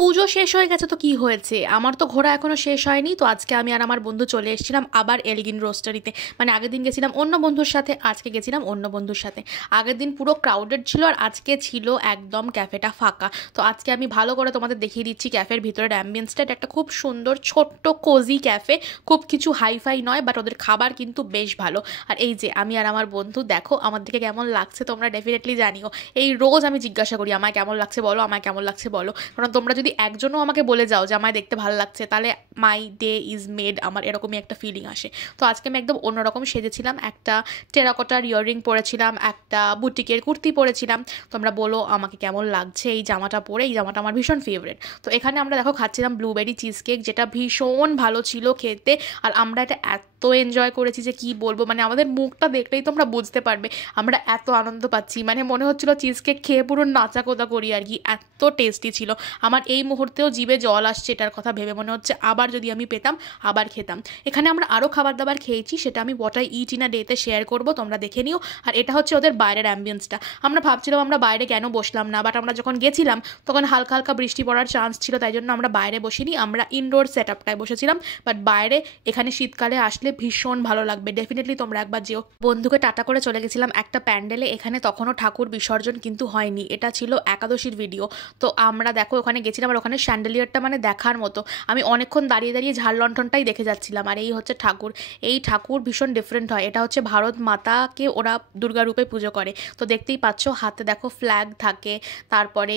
পুজো শেষ হয়ে গেছে তো কি হয়েছে, আমার তো ঘোরা এখনো শেষ হয়নি। তো আজকে আমি আর আমার বন্ধু চলে এসেছিলাম আবার এলগিন রোস্টারিতে। মানে আগের দিন গেছিলাম অন্য বন্ধুর সাথে, আজকে গেছিলাম অন্য বন্ধুর সাথে। আগের দিন পুরো ক্রাউডেড ছিল আর আজকে ছিল একদম ক্যাফেটা ফাঁকা। তো আজকে আমি ভালো করে তোমাদের দেখিয়ে দিচ্ছি ক্যাফের ভিতরের অ্যাম্বিয়েন্সটা। এটা একটা খুব সুন্দর ছোট্ট কোজি ক্যাফে, খুব কিছু হাইফাই নয়, বাট ওদের খাবার কিন্তু বেশ ভালো। আর এই যে আমি আর আমার বন্ধু, দেখো আমার দিকে কেমন লাগছে তোমরা ডেফিনেটলি জানিও। এই রোজ আমি জিজ্ঞাসা করি আমায় কেমন লাগছে বলো, আমায় কেমন লাগছে বলো, কারণ তোমরা যদি একজনও আমাকে বলে যাও যে আমায় দেখতে ভালো লাগছে, তাহলে মাই ডে ইজ মেড, আমার এরকমই একটা ফিলিং আসে। তো আজকে আমি একদম অন্যরকম সেজেছিলাম, একটা টেরাকোটার ইয়াররিং পরেছিলাম, একটা বুটিকের কুর্তি পরেছিলাম। তোমরা বলো আমাকে কেমন লাগছে এই জামাটা পরে। এই জামাটা আমার ভীষণ ফেভারিট। তো এখানে আমরা দেখো খাচ্ছিলাম ব্লুবেরি চিজ কেক, যেটা ভীষণ ভালো ছিল খেতে। আর আমরা এটা এত এনজয় করেছি যে কি বলবো, মানে আমাদের মুখটা দেখলেই তোমরা বুঝতে পারবে আমরা এত আনন্দ পাচ্ছি। মানে মনে হচ্ছিল চিজ কেক খেয়ে পুরো নাচাকোদা করি আর কি, এত টেস্টি ছিল। আমার এই মুহূর্তেও জিভে জল আসছে এটার কথা ভেবে, মনে হচ্ছে আবার যদি আমি পেতাম আবার খেতাম। এখানে আমরা আরও খাবার দাবার খেয়েছি, সেটা আমি what I it in a ডেতে শেয়ার করবো, তোমরা দেখে নিও। আর এটা হচ্ছে ওদের বাইরের অ্যাম্বিয়েন্সটা। আমরা ভাবছিলাম আমরা বাইরে কেন বসলাম না, বাট আমরা যখন গেছিলাম তখন হালকা হালকা বৃষ্টি পড়ার চান্স ছিল, তাই জন্য আমরা বাইরে বসিনি, আমরা ইনডোর সেট আপটায় বসেছিলাম। বাট বাইরে এখানে শীতকালে আসলে ভীষণ ভালো লাগবে, ডেফিনেটলি তোমরা একবার যেও। বন্ধুকে টাটা করে চলে গেছিলাম একটা প্যান্ডেলে, এখানে তখনও ঠাকুর বিসর্জন কিন্তু হয়নি, এটা ছিল একাদশীর ভিডিও। তো আমরা দেখো ওখানে গেছিলাম আর ওখানে স্যান্ডেলিয়ারটা মানে দেখার মতো। আমি অনেকক্ষণ দাঁড়িয়ে দাঁড়িয়ে ঝাড় লণ্ঠনটাই দেখে যাচ্ছিলাম। আর এই হচ্ছে ঠাকুর, এই ঠাকুর ভীষণ ডিফারেন্ট হয়। এটা হচ্ছে ভারত মাতাকে ওরা দুর্গা রূপে পুজো করে। তো দেখতেই পাচ্ছ হাতে দেখো ফ্ল্যাগ থাকে, তারপরে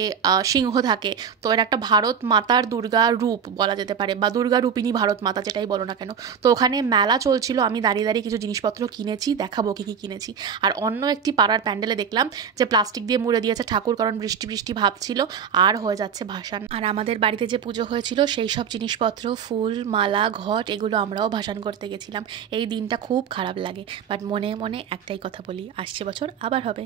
সিংহ থাকে। তো এর একটা ভারত মাতার দুর্গা রূপ বলা যেতে পারে, বা দুর্গা রূপিণী ভারত মাতা, যেটাই বলো না কেন। তো ওখানে মেলা চলছিল, আমি দাঁড়িয়ে দাঁড়িয়ে কিছু জিনিসপত্র কিনেছি, দেখাবো কী কী কিনেছি। আর অন্য একটি পাড়ার প্যান্ডেলে দেখলাম যে প্লাস্টিক দিয়ে মুড়ে দিয়েছে ঠাকুর, কারণ বৃষ্টি বৃষ্টি ভাব ছিল আর হয়ে যাচ্ছে ভাসান। আর আমাদের বাড়িতে যে পুজো হয়েছিল সেই সব জিনিসপত্র, ফুল মালা ঘট, এগুলো আমরাও ভাসান করতে গেছিলাম। এই দিনটা খুব খারাপ লাগে, বাট মনে মনে একটাই কথা বলি, আসছে বছর আবার হবে।